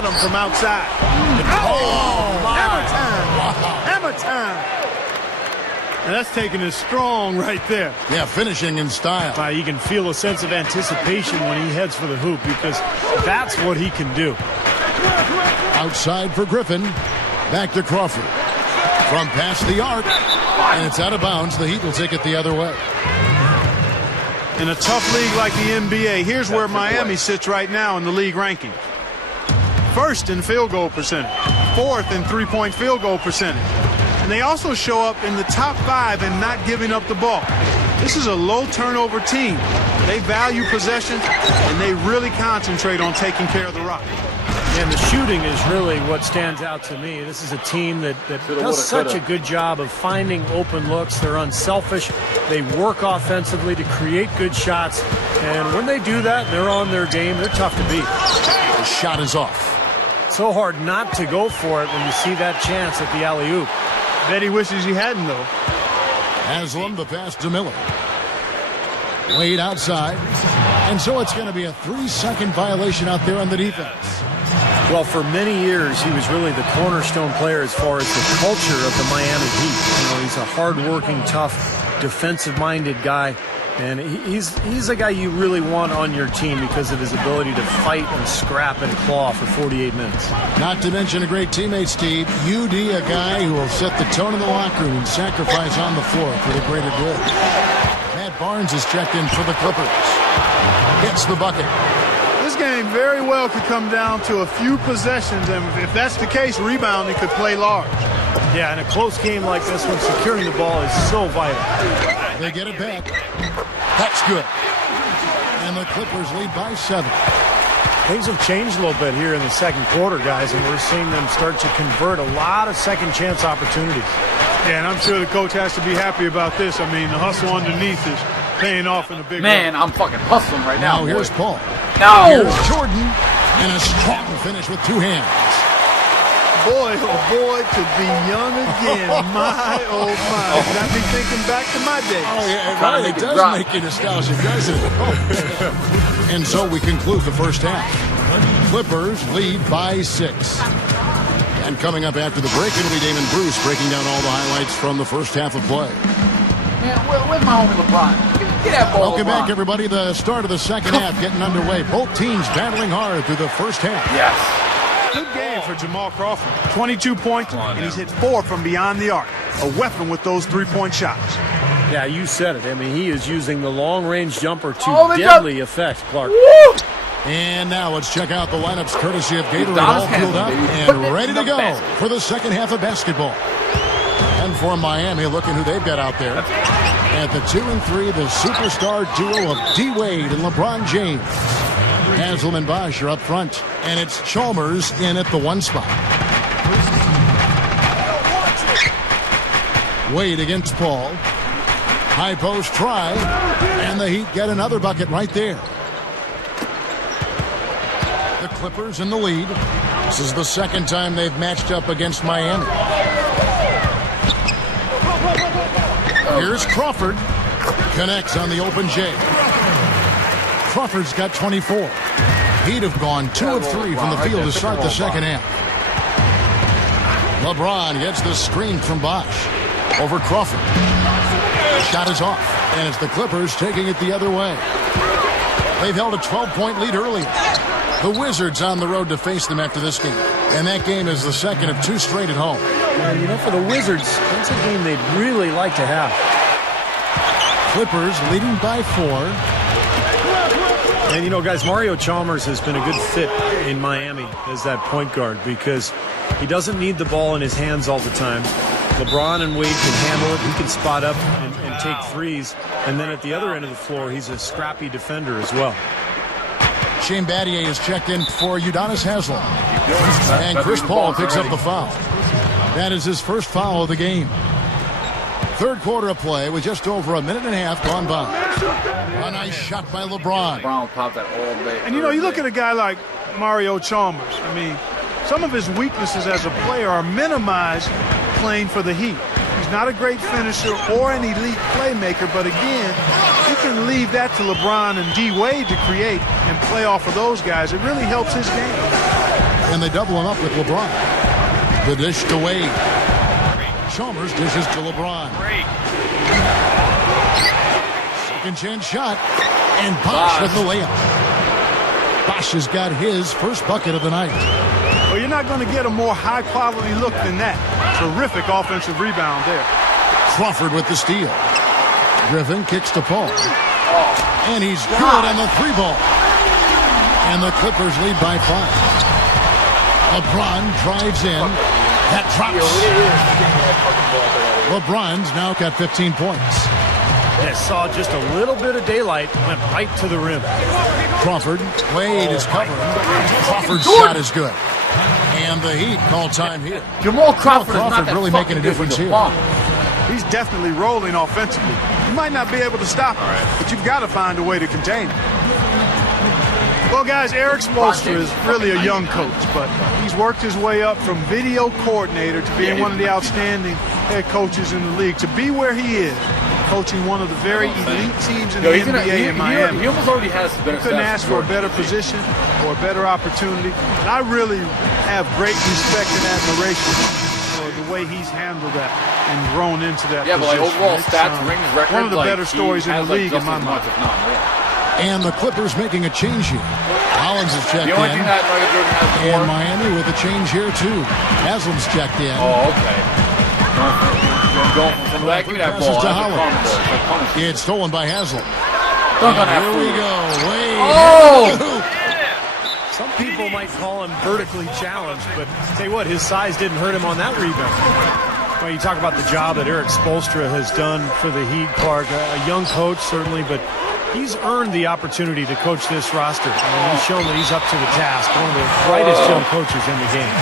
got him from outside. Hammer time. Wow. Hammer time. And that's taking it strong right there. Yeah, finishing in style. You can feel a sense of anticipation when he heads for the hoop because that's what he can do. Outside for Griffin. Back to Crawford. From past the arc. And it's out of bounds. The Heat will take it the other way. In a tough league like the NBA, here's where Miami sits right now in the league rankings. First in field goal percentage. Fourth in three-point field goal percentage. And they also show up in the top 5 in not giving up the ball. This is a low turnover team. They value possession, and they really concentrate on taking care of the rock. And the shooting is really what stands out to me. This is a team that does such a good job of finding open looks. They're unselfish. They work offensively to create good shots. And when they do that, they're on their game. They're tough to beat. The shot is off. So hard not to go for it when you see that chance at the alley-oop. Bet he wishes he hadn't, though. Haslam, the pass to Miller. Wade outside. And so it's going to be a 3-second violation out there on the defense. Well, for many years, he was really the cornerstone player as far as the culture of the Miami Heat. You know, he's a hard-working, tough, defensive-minded guy. And he's a guy you really want on your team because of his ability to fight and scrap and claw for 48 minutes. Not to mention a great teammate, Steve. UD, a guy who will set the tone in the locker room and sacrifice on the floor for the greater good. Matt Barnes is checked in for the Clippers. Gets the bucket. This game very well could come down to a few possessions, and if that's the case, rebounding could play large. Yeah, in a close game like this one, securing the ball is so vital. They get it back. That's good. And the Clippers lead by 7. Things have changed a little bit here in the second quarter, guys, and we're seeing them start to convert a lot of second chance opportunities. Yeah, and I'm sure the coach has to be happy about this. I mean, the hustle underneath is paying off in a big way. I'm fucking hustling right now. Now here's Paul. No! Here's Jordan. And a strong finish with 2 hands. Boy, oh boy, to be young again. My, oh my. Got me thinking back to my days. Oh, yeah, it does make you nostalgic, doesn't it? And so we conclude the first half. Clippers lead by 6. And coming up after the break, it'll be Damon Bruce breaking down all the highlights from the first half of play. Man, where's my homie LeBron? Get that ball, Welcome LeBron. back, everybody. The start of the second half getting underway. Both teams battling hard through the first half. Yes. Good game for Jamal Crawford. 22 points, and he's hit 4 from beyond the arc. A weapon with those three-point shots. Yeah, you said it. I mean, he is using the long-range jumper to deadly effect, Clark. Woo! And now let's check out the lineups courtesy of Gatorade, all fueled up and ready to go for the second half of basketball. And for Miami, look at who they've got out there. At the 2 and 3, the superstar duo of D. Wade and LeBron James. Haslam and Bosh are up front, and it's Chalmers in at the 1 spot. Wade against Paul. High post try, and the Heat get another bucket right there. The Clippers in the lead. This is the second time they've matched up against Miami. Here's Crawford. Connects on the open J. Crawford's got 24. He'd have gone 2 of 3 from the field to start the second half. LeBron gets the screen from Bosh. Over Crawford. Shot is off. And it's the Clippers taking it the other way. They've held a 12-point lead early. The Wizards on the road to face them after this game. And that game is the second of 2 straight at home. You know, for the Wizards, that's a game they'd really like to have. Clippers leading by 4. And, you know, guys, Mario Chalmers has been a good fit in Miami as that point guard because he doesn't need the ball in his hands all the time. LeBron and Wade can handle it. He can spot up and take threes. And then at the other end of the floor, he's a scrappy defender as well. Shane Battier is checked in for Udonis Haslam. And Chris Paul picks up the foul. That is his first foul of the game. Third quarter of play with just over a minute and a half gone by. A nice shot by LeBron. LeBron popped that all day. And, you know, you look at a guy like Mario Chalmers. I mean, some of his weaknesses as a player are minimized playing for the Heat. He's not a great finisher or an elite playmaker, but again, you can leave that to LeBron and D. Wade to create and play off of those guys. It really helps his game. and they double him up with LeBron. The dish to Wade. Chalmers dishes to LeBron. Second chance shot, and Bosh with the layup. Bosh has got his first bucket of the night. Well, you're not going to get a more high-quality look than that. Terrific offensive rebound there. Crawford with the steal. Griffin kicks to Paul. And he's good on the 3-ball. And the Clippers lead by 5. LeBron drives in. That drops. LeBron's now got 15 points. Yeah, saw just a little bit of daylight, went right to the rim. Crawford, Wade is covering. Crawford's shot is good. And the Heat call time here. Jamal Crawford really making a difference here. He's definitely rolling offensively. You might not be able to stop him, but you've got to find a way to contain him. Well, guys, Eric Spoelstra is really a young coach, but he's worked his way up from video coordinator to being one of the outstanding head coaches in the league. To be where he is, coaching one of the very elite teams in the NBA in Miami. He almost already has better stats. Couldn't ask for a better position or a better opportunity. And I really have great respect and admiration for the way he's handled that and grown into that position. Yeah, but like overall stats, rings, records, one of the better stories in the league in my mind. And the Clippers making a change here. Collins is checked in. Jordan has and Miami with a change here, too. Haslam's checked in. Oh, okay. Going from back to that ball. It's stolen by Haslam. Here we go. Wade. Oh! Some people might call him vertically challenged, but tell you what, his size didn't hurt him on that rebound. Well, you talk about the job that Eric Spoelstra has done for the Heat, Clark. A young coach, certainly, but he's earned the opportunity to coach this roster. He's shown that he's up to the task, one of the brightest young coaches in the game.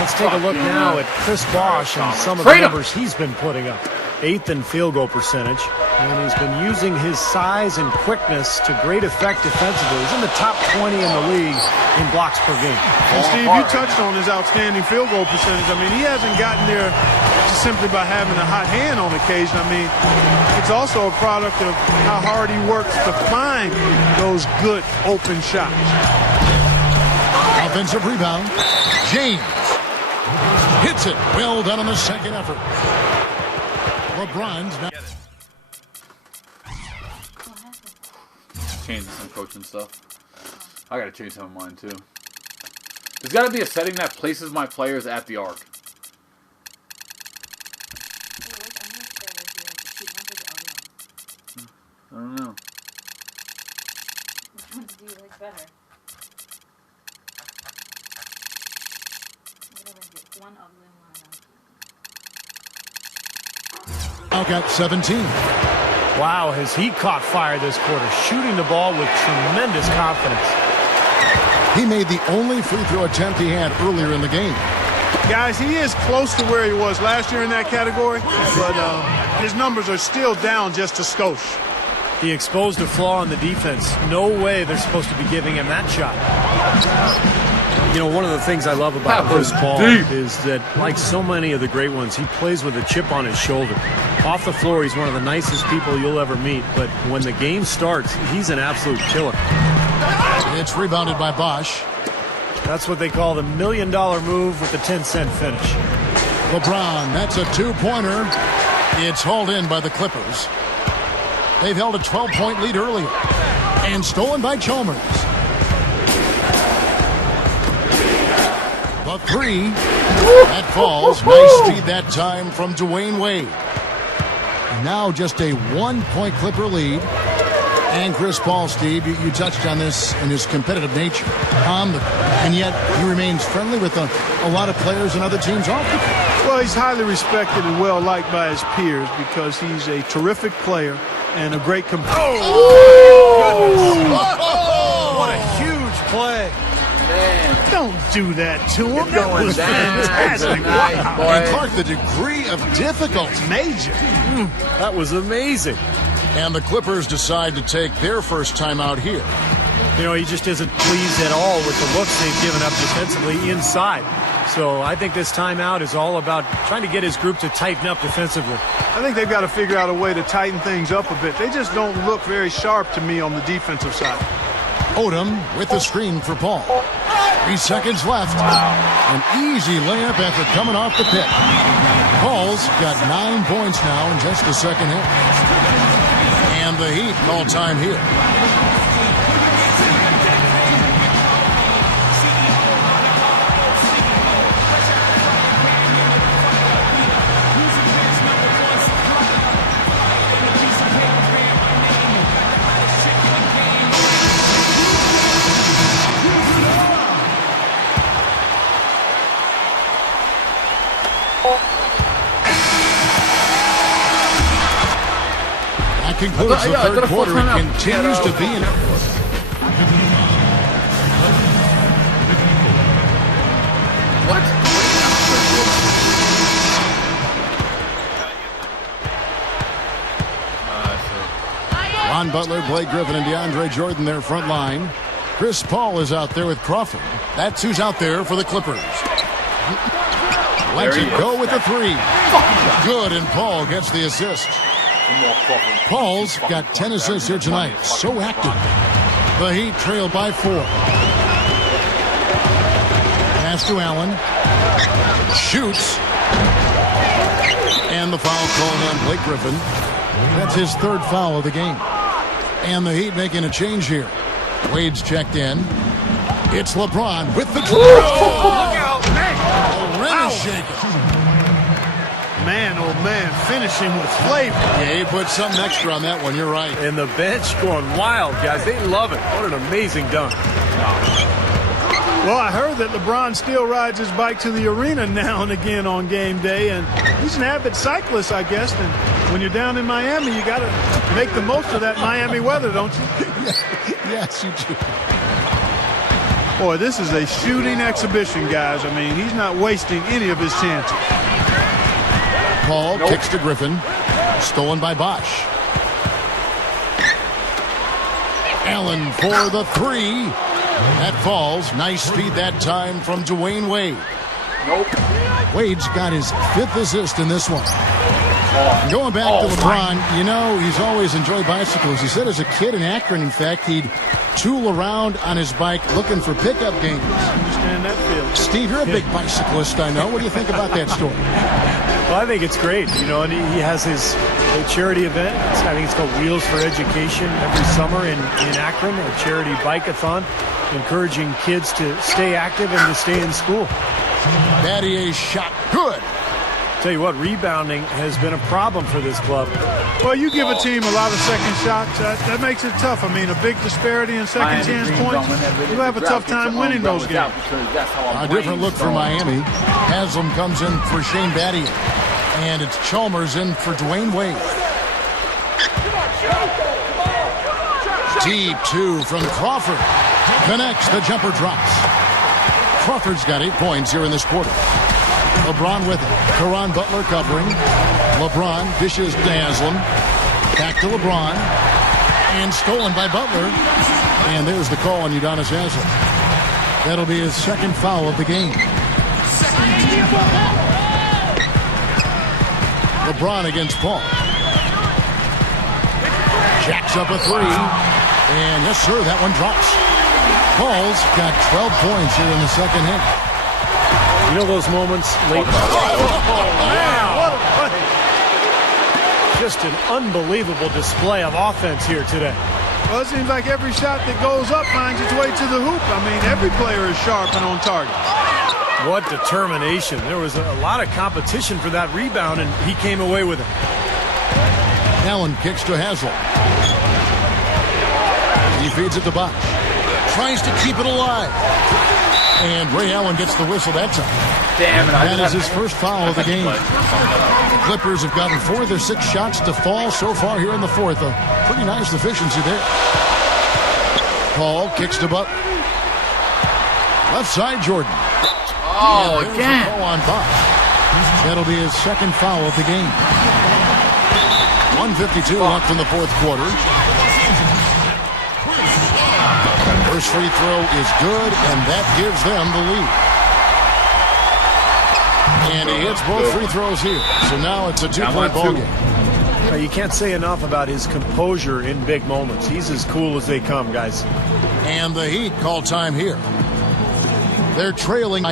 Let's take a look now at Chris Bosh and some of the numbers he's been putting up. 8th in field goal percentage, and he's been using his size and quickness to great effect defensively. He's in the top 20 in the league in blocks per game. And Steve, you touched on his outstanding field goal percentage. I mean, he hasn't gotten there just simply by having a hot hand on occasion. I mean, it's also a product of how hard he works to find those good open shots. Offensive rebound. James hits it. Well done on the second effort. LeBron's now. Changing some coaching stuff. I gotta change some of mine too. There's gotta be a setting that places my players at the arc. I don't know. Which ones do you like better? One of them. Got 17. Wow, has he caught fire this quarter, shooting the ball with tremendous confidence. He made the only free throw attempt he had earlier in the game. Guys, he is close to where he was last year in that category, but his numbers are still down just a skosh. He exposed a flaw in the defense. No way they're supposed to be giving him that shot. You know, one of the things I love about Chris Paul is that, like so many of the great ones, he plays with a chip on his shoulder. Off the floor, he's one of the nicest people you'll ever meet, but when the game starts, he's an absolute killer. It's rebounded by Bosh. That's what they call the $1 million move with the 10-cent finish. LeBron, that's a two-pointer. It's hauled in by the Clippers. They've held a 12-point lead earlier. And stolen by Chalmers. The three. That falls. Nice speed that time from Dwayne Wade. And now just a 1-point Clipper lead. And Chris Paul, Steve, you touched on this in his competitive nature. And yet he remains friendly with a lot of players and other teams off the court. Well, he's highly respected and well-liked by his peers because he's a terrific player and a great competitor. What a huge play. Man. Don't do that to him. That was down. fantastic. Nice, boy. And Clark, the degree of difficulty. Major. That was amazing. And the Clippers decide to take their first timeout here. You know, he just isn't pleased at all with the looks they've given up defensively inside. So I think this timeout is all about trying to get his group to tighten up defensively. I think they've got to figure out a way to tighten things up a bit. They just don't look very sharp to me on the defensive side. Odom with the screen for Paul. 3 seconds left. An easy layup after coming off the pick. Paul's got 9 points now in just the second half. And the Heat call time here. That concludes the third quarter. It continues to be in. What? Ron Butler, Blake Griffin, and DeAndre Jordan, their front line. Chris Paul is out there with Crawford. That's who's out there for the Clippers. Lets it go with the 3. Good, and Paul gets the assist. Paul's got 10 assists here tonight. So active. The Heat trail by 4. Pass to Allen. Shoots. And the foul called on Blake Griffin. That's his 3rd foul of the game. And the Heat making a change here. Wade's checked in. It's LeBron with the triple. Look out, man. The rim is shaking. Man, oh man, finishing with flavor. Yeah, he put something extra on that one. You're right. And the bench going wild, guys. They love it. What an amazing dunk. Well, I heard that LeBron still rides his bike to the arena now and again on game day, and he's an avid cyclist, I guess. And when you're down in Miami, you got to make the most of that Miami weather, don't you? Yes, you do. Boy, this is a shooting exhibition, guys. I mean, he's not wasting any of his chances. Paul kicks to Griffin. Stolen by Bosch. Allen for the 3. That falls. Nice speed that time from Dwayne Wade. Wade's got his 5th assist in this one. Going back to LeBron, you know, he's always enjoyed bicycles. He said as a kid in Akron, in fact, he'd tool around on his bike looking for pickup games. Understand that feeling. Steve, you're a big bicyclist, I know. What do you think about that story? Well, I think it's great. You know, and he has his charity event. I think it's called Wheels for Education every summer in Akron, a charity bike-a-thon, encouraging kids to stay active and to stay in school. Battier's shot. Good. Tell you what, rebounding has been a problem for this club. Well, you give a team a lot of second shots, that makes it tough. I mean, a big disparity in second chance points, you have a tough time winning those games. A different look for Miami. Haslam comes in for Shane Battier. And it's Chalmers in for Dwayne Wade. Deep 2 from Crawford. Connects, the jumper drops. Crawford's got 8 points here in this quarter. LeBron with it. Caron Butler covering. LeBron dishes to Haslam. Back to LeBron. And stolen by Butler. And there's the call on Udonis Haslam. That'll be his 2nd foul of the game. LeBron against Paul. Jacks up a 3. And yes, sir, that one drops. Paul's got 12 points here in the second half. You know those moments late? Just an unbelievable display of offense here today. Well, it seems like every shot that goes up finds its way to the hoop. I mean, every player is sharp and on target. What determination. There was a lot of competition for that rebound, and he came away with it. Allen kicks to Haslam. He feeds it to Bosch. Tries to keep it alive. And Ray Allen gets the whistle that time. Damn it. That is his first foul of the game. The Clippers have gotten 4 of their 6 shots to fall so far here in the 4th. A pretty nice efficiency there. Paul kicks to Butler. Left side, Jordan. Oh, there's again. a call on Bosch. That'll be his 2nd foul of the game. 1:52 left in the 4th quarter. First free throw is good, and that gives them the lead. And he hits both free throws here. So now it's a 2-point ball game. You can't say enough about his composure in big moments. He's as cool as they come, guys. And the Heat call time here. They're trailing.